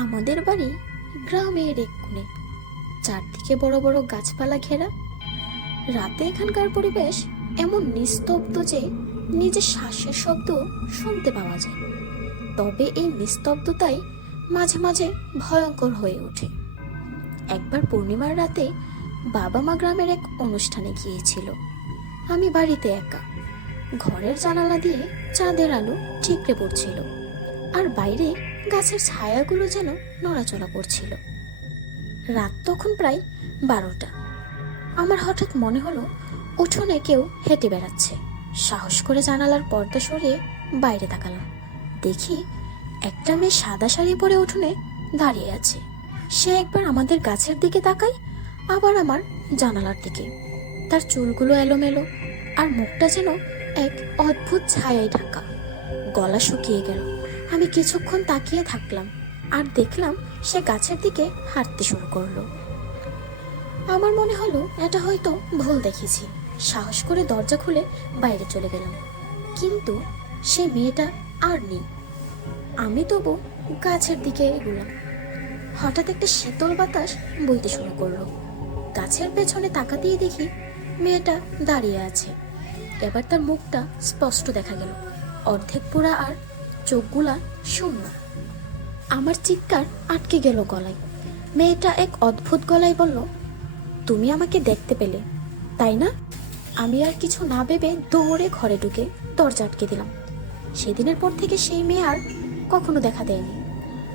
আমাদের বাড়ি গ্রামের এক কোণে, চারদিকে বড় বড় গাছপালা ঘেরা। রাতে এখানকার পরিবেশ এমন নিস্তব্ধ যে নিজের শ্বাসের শব্দ শুনতে পাওয়া যায়। তবে এই নিস্তব্ধতাই মাঝে মাঝে ভয়ঙ্কর হয়ে ওঠে। একবার পূর্ণিমার রাতে বাবা মা গ্রামের এক অনুষ্ঠানে গিয়েছিল। আমি বাড়িতে একা। ঘরের জানালা দিয়ে চাঁদের আলো ঠিকরে পড়ছিল, আর বাইরে গাছের ছায়াগুলো যেন নড়াচড়া করছিল। রাত তখন প্রায় 12টা। আমার হঠাৎ মনে হলো উঠোনে কেউ হেঁটে বেড়াচ্ছে। সাহস করে জানালার পর্দা সরিয়ে বাইরে তাকালাম। দেখি একটা মেয়ে সাদা শাড়ি পরে উঠোনে দাঁড়িয়ে আছে। সে একবার আমাদের গাছের দিকে তাকায়, আবার আমার জানালার দিকে। তার চুলগুলো এলোমেলো, আর মুখটা যেন এক অদ্ভুত ছায়ায় ঢাকা। গলা শুকিয়ে গেল। আমি কিছুক্ষণ তাকিয়ে থাকলাম, আর দেখলাম সে গাছের দিকে হাঁটতে শুরু করলো। আমার মনে হলো এটা হয়তো ভুল দেখেছি। সাহস করে দরজা খুলে বাইরে চলে গেলাম, কিন্তু সেই মেয়েটা আর নেই। আমি তবু গাছের দিকে এগোলাম। হঠাৎ একটা শীতল বাতাস বইতে শুরু করলো। গাছের পেছনে তাকাতেই দেখি মেয়েটা দাঁড়িয়ে আছে। এবার তার মুখটা স্পষ্ট দেখা গেল, অর্ধেক পোড়া, আর চোখগুলা শূন্য। আমার চিৎকার আটকে গেল গলায়। মেয়েটা এক অদ্ভুত গলায় বলল, তুমি আমাকে দেখতে পেলে, তাই না? আমি আর কিছু না ভেবে দৌড়ে ঘরে ঢুকে দরজা আটকে দিলাম। সেদিনের পর থেকে সেই মেয়ে আর কখনো দেখা দেয়নি।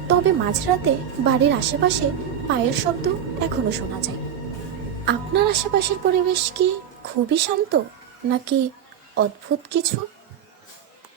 তবে মাঝরাতে বাড়ির আশেপাশে পায়ের শব্দ এখনো শোনা যায়। আপনার আশেপাশের পরিবেশ কি খুবই শান্ত, নাকি অদ্ভুত কিছু?